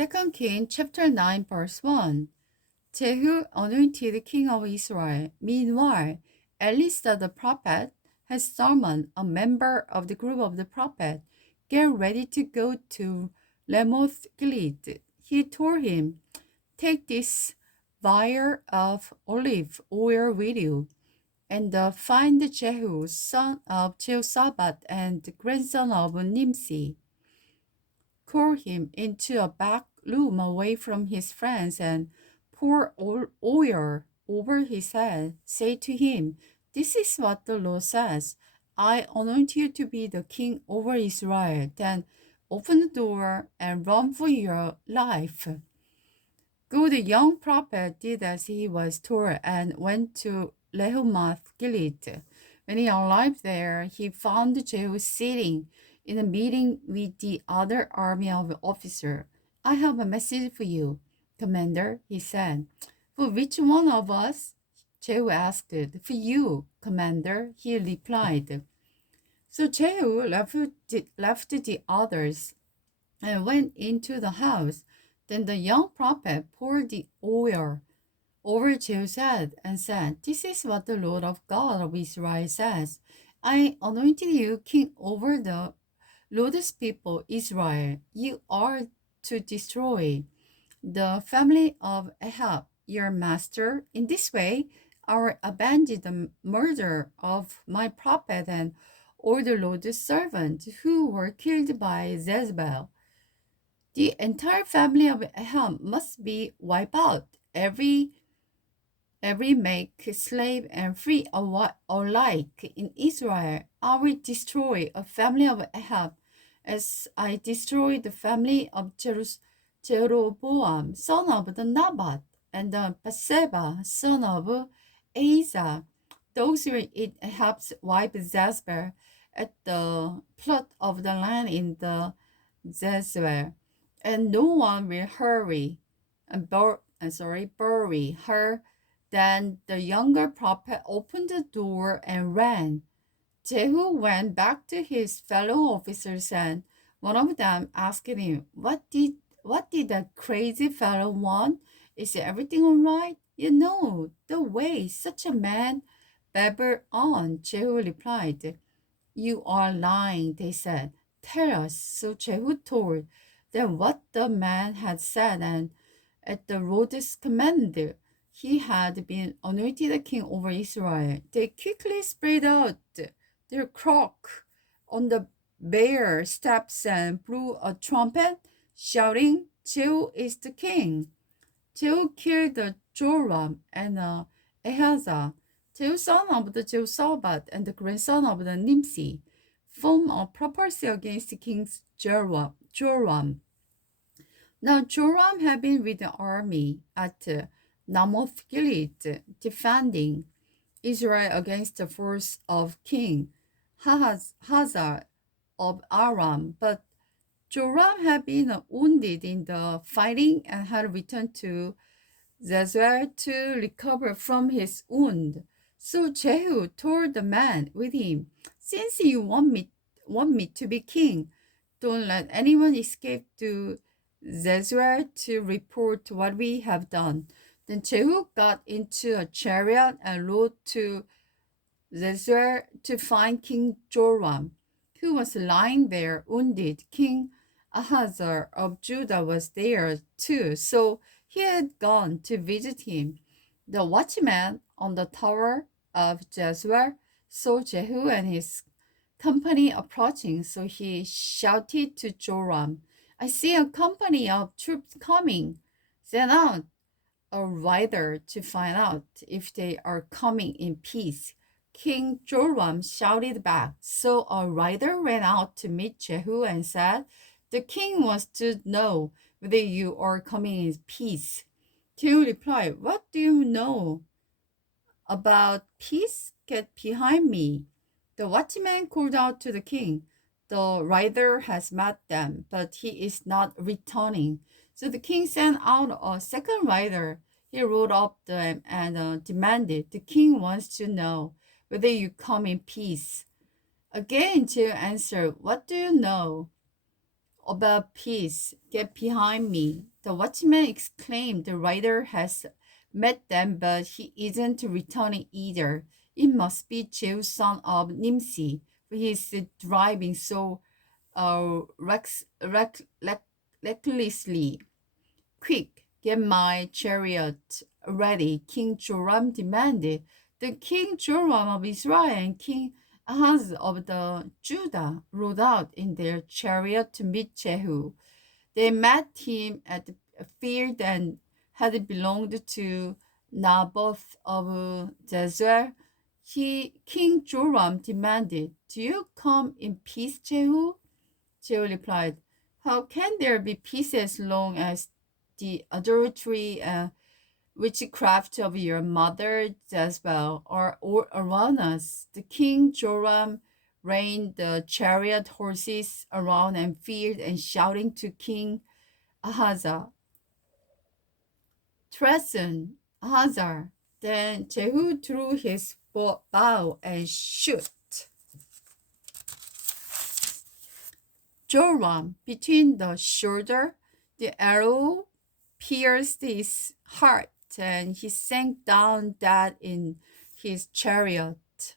2 King chapter 9 verse 1. Jehu anointed king of Israel. Meanwhile, Elisha the prophet has summoned a member of the group of the prophet. Get ready to go to Ramoth Gilead. He told him, take this vial of olive oil with you, and find Jehu, son of Jehoshaphat and grandson of Nimsi. Call him into a back room away from his friends and pour oil over his head. Say to him, this is what the Lord says. I anoint you to be the king over Israel. Then open the door and run for your life. Good young prophet did as he was told and went to Rehoboth Gilead. When he arrived there, he found Jehu sitting in a meeting with the other army of officers. I have a message for you, Commander, he said. For which one of us? Jehu asked. For you, Commander, he replied. So Jehu left the others and went into the house. Then the young prophet poured the oil over Jehu's head and said, this is what the Lord of God of Israel says. I anointed you king over the Lord's people Israel. You are to destroy the family of Ahab, your master. In this way, I will avenge the murder of my prophet and all the Lord's servants who were killed by Jezebel. The entire family of Ahab must be wiped out. Every make, slave and free alike in Israel. I will destroy a family of Ahab as I destroyed the family of Jeroboam, son of the Nabat, and the Bathsheba, son of Asa. Those were Ahab's wife Jezebel at the plot of the land in the Jezreel, and no one will bury her. Then the younger prophet opened the door and ran. Jehu went back to his fellow officers, and one of them asked him, what did that crazy fellow want? Is everything all right? You know, the way such a man babbled on, Jehu replied. You are lying, they said. Tell us. So Jehu told them what the man had said, and at the Lord's command, he had been anointed king over Israel. They quickly spread out their cloak on the bare steps and blew a trumpet, shouting, Jehu is the king. Jehu killed Joram and Ahaziah, Jehu son of the Jehoshaphat and the grandson of the Nimsi, formed a prophecy against King Joram. Now Joram had been with the army at Ramoth Gilead, defending Israel against the force of King Hazael of Aram, but Joram had been wounded in the fighting and had returned to Jezreel to recover from his wound. So Jehu told the man with him, since you want me to be king, don't let anyone escape to Jezreel to report what we have done. Then Jehu got into a chariot and rode to Jezreel to find King Joram, who was lying there wounded. King Ahaziah of Judah was there too, so he had gone to visit him. The watchman on the tower of Jezreel saw Jehu and his company approaching, so he shouted to Joram, I see a company of troops coming. Send out a rider to find out if they are coming in peace. King Joram shouted back. So a rider ran out to meet Jehu and said, the king wants to know whether you are coming in peace. Jehu replied, what do you know about peace? Get behind me. The watchman called out to the king, the rider has met them, but he is not returning. So the king sent out a second rider. He rode up them and demanded, the king wants to know whether you come in peace. Again, Jehu answered, what do you know? about peace. Get behind me. The watchman exclaimed. The rider has met them, but he isn't returning either. It must be Jehu, son of Nimsi, for he is driving so recklessly. Quick, get my chariot ready, King Joram demanded. The King Joram of Israel and King Ahaz of the Judah rode out in their chariot to meet Jehu. They met him at the field and had belonged to Naboth of Jezreel. King Joram demanded, "Do you come in peace, Jehu?" Jehu replied, "How can there be peace as long as the adultery and witchcraft of your mother Jezebel are all around us?" The king Joram reined the chariot horses around and feared and shouting to King Ahaziah, "Treason, Ahaziah!" Then Jehu drew his bow and shot Joram between the shoulder. The arrow pierced his heart, and he sank down dead in his chariot.